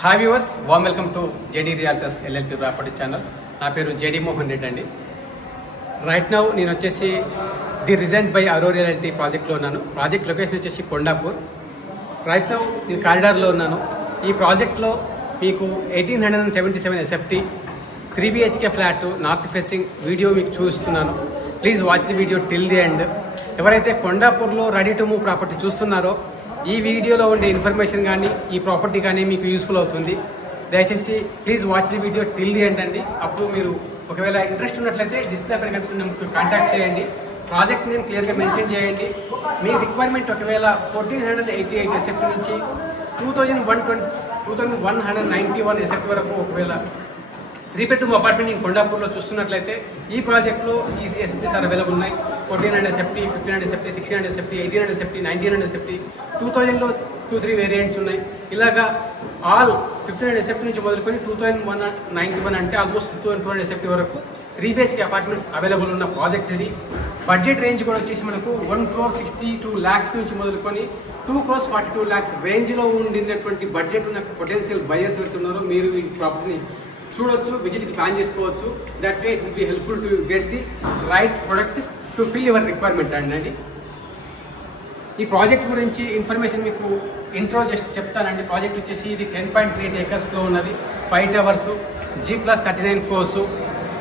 Hi viewers, warm welcome to JD realtors LLP property channel. నా పేరు JD Mohan Reddy అండి. Right now నేను వచ్చేసి ది రిజెంట్ బై అరో రియాలిటీ ప్రాజెక్ట్లో ఉన్నాను. ప్రాజెక్ట్ లొకేషన్ వచ్చేసి కొండాపూర్. రైట్ నౌ నేను కారిడార్లో ఉన్నాను. ఈ ప్రాజెక్ట్లో మీకు 1877 SFT 3 BHK flat north facing video మీకు చూస్తున్నాను. Please watch the video till the end. ఎవరైతే కొండాపూర్లో రెడీ టు మూవ్ ప్రాపర్టీ చూస్తున్నారో ఈ వీడియోలో ఉండే ఇన్ఫర్మేషన్ కానీ ఈ ప్రాపర్టీ కానీ మీకు యూస్ఫుల్ అవుతుంది. దయచేసి please watch the video till the end అండి. అప్పుడు మీరు ఒకవేళ ఇంట్రెస్ట్ ఉన్నట్లయితే డిస్ప్లే అక్కడ కనిపిస్తున్న నెంబర్కి కాంటాక్ట్ చేయండి. ప్రాజెక్ట్ నేను క్లియర్గా మెన్షన్ చేయండి. మీ రిక్వైర్మెంట్ ఒకవేళ 1488 ఎస్ఎఫ్టీ నుంచి 2191 ఎస్ఎఫ్టీ వరకు ఒకవేళ 3 bedroom అపార్ట్మెంట్ నేను కొండాపూర్లో చూస్తున్నట్లయితే ఈ ప్రాజెక్ట్లో ఈ ఎస్ఎఫ్టీస్ ఆర్ అవైలబుల్ ఉన్నాయి. 1400 SFT, 1500 SFT, 1600 SFT, 1800 SFT, 1900 SFT, 2000లో 2-3 వేరియంట్స్ ఉన్నాయి. ఇలాగా ఆల్ 1500 ఎస్ఎఫ్టీ నుంచి మొదలుకొని 2191 అంటే ఆల్మోస్ట్ 2200 ఎస్ఎఫ్టీ వరకు 3 BHK అపార్ట్మెంట్స్ అవైలబుల్ ఉన్న ప్రాజెక్ట్ ఇది. బడ్జెట్ రేంజ్ కూడా వచ్చేసి మనకు 1,62 lakhs నుంచి మొదలుకొని 2,42 lakhs రేంజ్లో ఉండినటువంటి బడ్జెట్ ఉన్న పొటెన్షియల్ బయర్స్ పెడుతున్నారు. మీరు ఈ ప్రాపర్టీని చూడొచ్చు, విజిట్కి ప్లాన్ చేసుకోవచ్చు. That way it will be helpful to get the right product to fill your requirement అండి. ఈ ప్రాజెక్ట్ గురించి ఇన్ఫర్మేషన్ మీకు ఇంట్రో జస్ట్ చెప్తానండి. ప్రాజెక్ట్ వచ్చేసి ఇది 10.8 acresలో ఉన్నది. 5 towers, G+39 floors.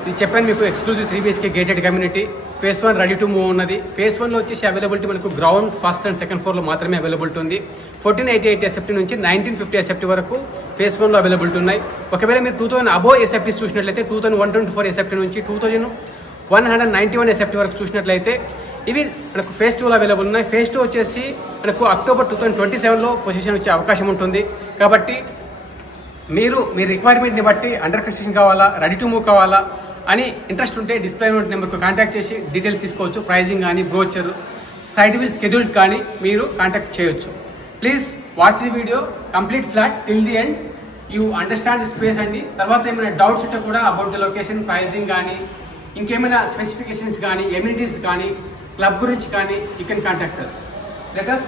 ఇది చెప్పాను మీకు exclusive 3 BHK gated community. Phase 1 ready to move ఉన్నది. ఫేజ్ 1లో వచ్చేసి అవైలబిలిటీ మనకు గ్రౌండ్, ఫస్ట్ అండ్ సెకండ్ ఫ్లోర్లో మాత్రమే అవైలబిలిటీ ఉంది. 1488 ఎస్ఎఫ్టీ నుంచి 1950 ఎస్ఎఫ్టీ వరకు ఫేజ్ 1లో అవైలబిలిటీ ఉన్నాయి. ఒకవేళ మీరు 2000 అబోవ్ ఎస్ఎఫ్టీస్ చూసినట్లయితే 2124 ఎస్ఎఫ్టీ నుంచి 2191 ఎస్ఎఫ్టీ వరకు చూసినట్లయితే ఇవి మనకు ఫేజ్ 2లో అవైలబుల్ ఉన్నాయి. ఫేజ్ 2 వచ్చేసి మనకు అక్టోబర్ 2027లో పొజిషన్ వచ్చే అవకాశం ఉంటుంది. కాబట్టి మీరు మీ రిక్వైర్మెంట్ని బట్టి అండర్ కన్స్ట్రక్షన్ కావాలా, రెడీ టు మూవ్ కావాలా అని ఇంట్రెస్ట్ ఉంటే డిస్ప్లే నెంబర్కు కాంటాక్ట్ చేసి డీటెయిల్స్ తీసుకోవచ్చు. ప్రైజింగ్ కానీ, బ్రోచర్, సైట్ విజిట్ షెడ్యూల్ కానీ మీరు కాంటాక్ట్ చేయొచ్చు. Please watch the video complete flat till the end. You understand the space అండి. తర్వాత ఏమైనా డౌట్స్ ఉంటే కూడా అబౌట్ ది లొకేషన్, ప్రైజింగ్ కానీ, ఇంకేమైనా స్పెసిఫికేషన్స్ కానీ, ఎమ్యూనిటీస్ కానీ, క్లబ్ గురించి కానీ you can contact us. Let us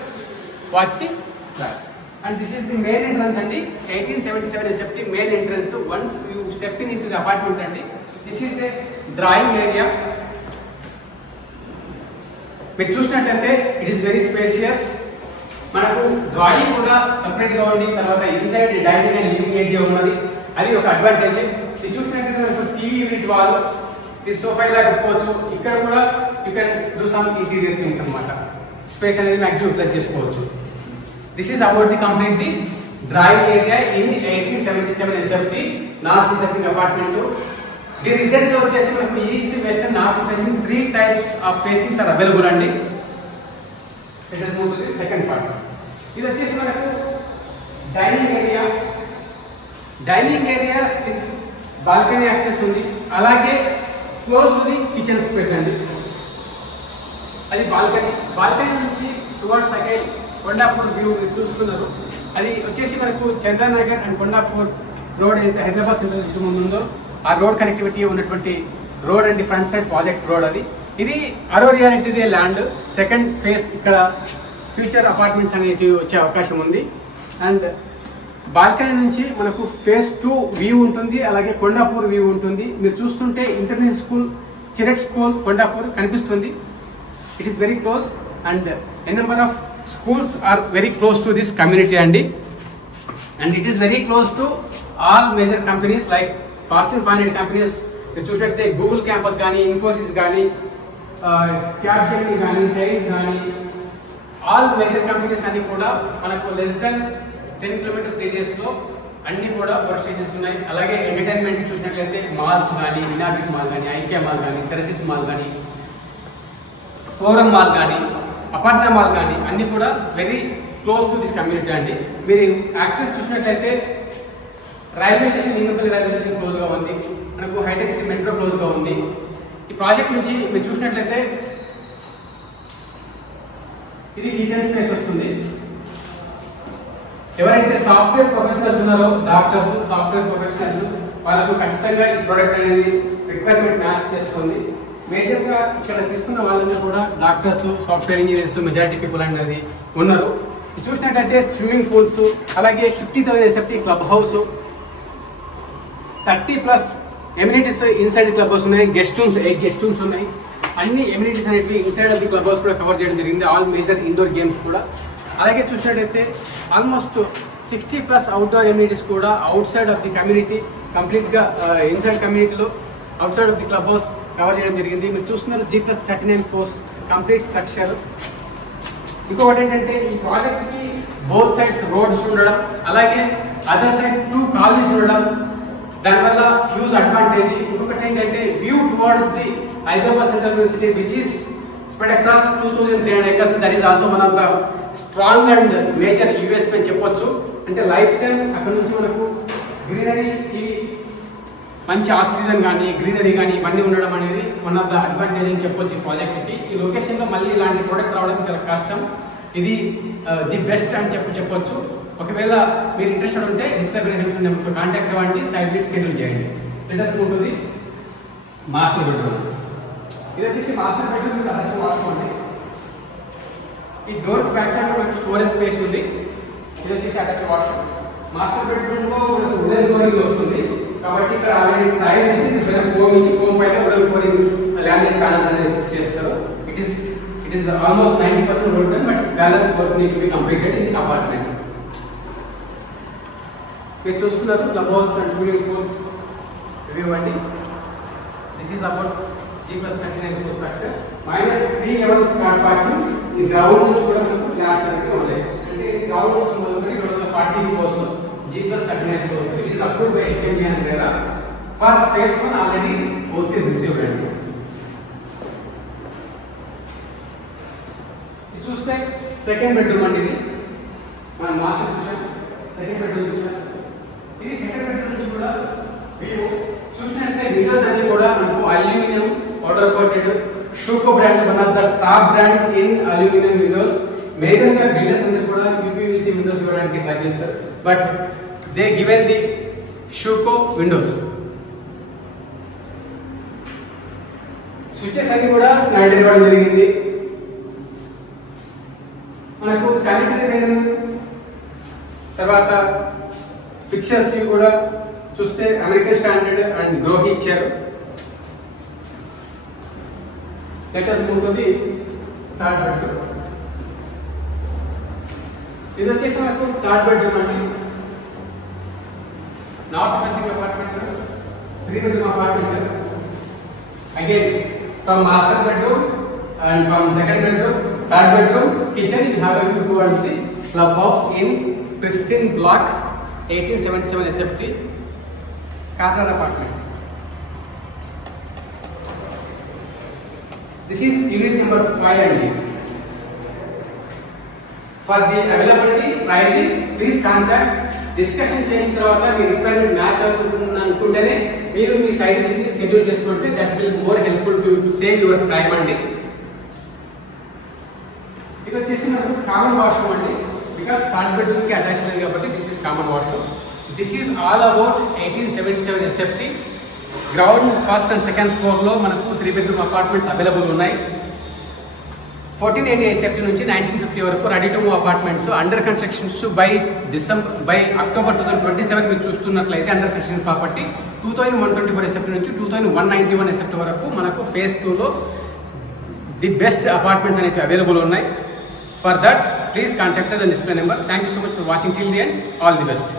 watch the flat. And this is the main entrance అండి. 1877 SFT main entrance. Once you step into the apartment అండి, this is the drawing area. మీరు చూసినట్లయితే it is very spacious. మనకు drawing కూడా separate గా ఉంది. తర్వాత inside dining and living area ఉన్నది. అది ఒక అడ్వాంటేజ్. ఇది చూసినట్లయితే మనకు టీవీ యూనిట్ వాల్, ఇది సోఫా ఇలా పెట్టుకోవచ్చు. ఇక్కడ కూడా you can do some interior things అనమాట. స్పేస్ అనేది మ్యాక్సిమం యూటిలైజ్ చేసుకోవచ్చు. This is about the complete the drawing area in 1877 SFT north facing apartment. The result లో వచ్చేసి మనకు east, west, north facing 3 types of facings are available అండి. Second part ఇది వచ్చేసి మనకు dining area. Dining area with balcony access ఉంది. అలాగే close to the kitchen space అండి. అది బాల్కనీ. బాల్కనీ నుంచి టువర్డ్స్ అగైన్ కొండాపూర్ వ్యూ మీరు చూస్తున్నారు. అది వచ్చేసి మనకు చంద్రనగర్ అండ్ కొండాపూర్ రోడ్ అయితే హైదరాబాద్ సెంట్రల్ సిటీ ముందు ఉందో ఆ రోడ్ కనెక్టివిటీ ఉన్నటువంటి రోడ్ అండి. ఫ్రంట్ సైడ్ ప్రాజెక్ట్ రోడ్ అది. ఇది అరో రియాలిటీ ల్యాండ్. సెకండ్ ఫేజ్ ఇక్కడ ఫ్యూచర్ అపార్ట్మెంట్స్ అనేవి వచ్చే అవకాశం ఉంది. అండ్ బాల్కనీ నుంచి మనకు ఫేజ్ 2 వ్యూ ఉంటుంది. అలాగే కొండాపూర్ వ్యూ ఉంటుంది. మీరు చూస్తుంటే ఇంటర్నేషనల్ స్కూల్, చిరెక్ స్కూల్ కొండాపూర్ కనిపిస్తుంది. It is very close and a number of schools are very close to this community అండి. and it is very close to all major companies like Fortune 500 companies. మీరు చూసినట్లయితే Google campus కానీ, ఇన్ఫోసిస్ కానీ, Capgemini కానీ, science కానీ, all major companies అన్ని కూడా మనకు less than 10 kilometers రేడియస్లో అన్ని కూడా వర్క్ స్టేషన్స్ ఉన్నాయి. అలాగే ఎంటర్టైన్మెంట్ చూసినట్లయితే మాల్స్ కానీ, వినాయక్ మాల్ కానీ, ఐక్య మాల్ కానీ, సరసిత్ మాల్ కానీ, ఫోరం మాల్ కానీ, అపార్ట్మెంట్ మాల్ కానీ అన్ని కూడా very close to this community అండి. మీరు యాక్సెస్ చూసినట్లయితే రైల్వే స్టేషన్, నింగపల్లి రైల్వే స్టేషన్ క్లోజ్గా ఉంది. మనకు హైటెక్ సిటీ మెట్రో క్లోజ్గా ఉంది. ఈ ప్రాజెక్ట్ నుంచి మీరు చూసినట్లయితే ఇది కిచెన్ స్పేస్ వస్తుంది. ఎవరైతే సాఫ్ట్వేర్ ప్రొఫెషనల్స్ ఉన్నారో, డాక్టర్స్, సాఫ్ట్వేర్ ప్రొఫెషనల్స్, వాళ్ళకు ఖచ్చితంగా ఈ ప్రోడక్ట్ అనేది రిక్వైర్మెంట్ మ్యాచ్ చేస్తుంది. మేజర్గా ఇక్కడ తీసుకున్న వాళ్ళందరూ కూడా doctors, software engineers majority people అనేది ఉన్నారు. చూసినట్టయితే స్విమ్మింగ్ పూల్స్, అలాగే 50,000 SFT club house, 30+ amenities inside club house ఉన్నాయి. గెస్ట్ రూమ్స్ 8 గెస్ట్ రూమ్స్ ఉన్నాయి. అన్ని ఎమ్యూనిటీస్ అనేవి inside of the club house కూడా కవర్ చేయడం జరిగింది. ఆల్ మేజర్ ఇండోర్ గేమ్స్ కూడా. అలాగే చూసినట్టయితే ఆల్మోస్ట్ 60+ అవుట్డోర్ ఎమ్యూనిటీస్ కూడా out side of the community, complete గా ఇన్సైడ్ కమ్యూనిటీలో out side of the club house cover చేయడం జరిగింది. మీరు చూస్తున్నారు G+39 floors కంప్లీట్ స్ట్రక్చర్. ఇంకొకటి ఏంటంటే ఈ ప్రాజెక్ట్ కి బోత్ సైడ్స్ రోడ్స్ ఉండడం, అలాగే అదర్ సైడ్ 2 కాలనీస్ ఉండడం, దానివల్ల హ్యూజ్ అడ్వాంటేజ్. ఇంకొకటి ఏంటంటే view towards the Hyderabad central university which is spread across 2,300 acres. That is also one of the strong and major USP అని చెప్పొచ్చు. అంటే లైఫ్ టైం అక్కడ నుంచి మనకు గ్రీనరీ, ఈ మంచి ఆక్సిజన్ కానీ గ్రీనరీ కానీ ఇవన్నీ ఉండడం అనేది వన్ ఆఫ్ ద అడ్వాంటేజ్ అని చెప్పొచ్చు ఈ ప్రాజెక్ట్కి. ఈ లొకేషన్లో మళ్ళీ ఇలాంటి ప్రోడక్ట్ రావడం చాలా కష్టం. ఇది ది బెస్ట్ అని చెప్పొచ్చు. ఒకవేళ మీరు ఇంట్రెస్టెడ్ ఉంటే డిస్ప్లే నెంబర్తో కాంటాక్ట్ అవ్వండి, సైడ్ బిట్ షెడ్యూల్ చేయండి. లేటెస్ట్ ఉంటుంది మాస్టర్ బెడ్రూమ్. ఇది వచ్చేసి మాస్టర్ బెడ్రూమ్ అటాచ్ వాష్రూమ్ అండి. ఈ డోర్ బ్యాక్ సైడ్ మనకు స్టోరేజ్ స్పేస్ ఉంది. ఇది వచ్చేసి అటాచ్ వాష్రూమ్. మాస్టర్ బెడ్రూమ్ లో వుడెన్ ఫ్లోరింగ్ వస్తుంది కాబట్టి ఇక్కడ ఆల్రెడీ టైల్స్ ఇచ్చి ఫోమ్ పైన వుడెన్ ఫ్లోరింగ్ లామినేట్ ప్యానల్స్ అనేది ఫిక్స్ చేస్తారు. It is almost 90% work done, but balance work need to be completed in the apartment. మీరు చూస్తున్నారు club house and swimming pools review అండి. This is about G+39 floor structure. -3 levels car parking. ఈ ground నుంచి కూడా మనకు flats అనేవి ఉన్నాయి. అంటే గ్రౌండ్ నుంచి మొదలుకొని 40 floors G+39 floors. It is approved by HMD and RERA. For phase 1 already OC received అండి. ఇది చూస్తే సెకండ్ బెడ్రూమ్ అండి. ఇది మన మాస్టర్ చూసాం, సెకండ్ బెడ్రూమ్ చూసాం. ఇది సెకండ్ బెడ్రూమ్ నుంచి కూడా వ్యూ చూసినట్లయితే విండోస్ అన్ని కూడా మనకు aluminium powder coated Schuco brand, one of the top brand in aluminium windows. Major గా బిల్డర్స్ అందరూ కూడా UPVC విండోస్ ఇవ్వడానికి ట్రై చేస్తారు, but they given the Schuco windows. Switches అన్ని కూడా స్లైడ్ ఇవ్వడం జరిగింది. మనకు శానిటరీ వేర్ తర్వాత ఫిక్చర్స్ కూడా చూస్తే అమెరికన్ స్టాండర్డ్ అండ్ గ్రోహి ఇచ్చారు. లేటెస్ట్ ఉంటుంది థర్డ్ బెడ్రూమ్. ఇది వచ్చేసి మనకు థర్డ్ బెడ్రూమ్ అండి. North facing apartment, 3 bedroom apartment. Again from master bedroom and from second bedroom, third bedroom, kitchen, you have a view towards the clubhouse in pristine block 1877 SFT corner apartment. This is unit number 5 and for the availability pricing please contact. Discussion చేసిన తర్వాత మీ requirement match అవుతుంది అనుకుంటేనే మీరు మీ site ని schedule చేసుకుంటే that will more helpful to save your time అండి. ఇది వచ్చేసి మనకు కామన్ వాష్రూమ్ అండి. బికాస్ థర్డ్ బెడ్రూమ్ కి అటాచ్ లేదు కాబట్టి this is common washroom. This is all about 1877 SFT. Ground first and second floor లో మనకు 3 bedroom అపార్ట్మెంట్స్ అవైలబుల్ ఉన్నాయి. 1480 SFT నుంచి 1950 వరకు ready to move apartments under constructions by October 2027 మీరు చూస్తున్నట్లయితే అండర్ కన్స్ట్రక్షన్ ప్రాపర్టీ 2124 SFT నుంచి 2191 SFT వరకు మనకు ఫేజ్ 2లో ది బెస్ట్ అపార్ట్మెంట్స్ అనేవి అవైలబుల్ ఉన్నాయి. For that please contact the display number. Thank you so much for watching till the end. All the best.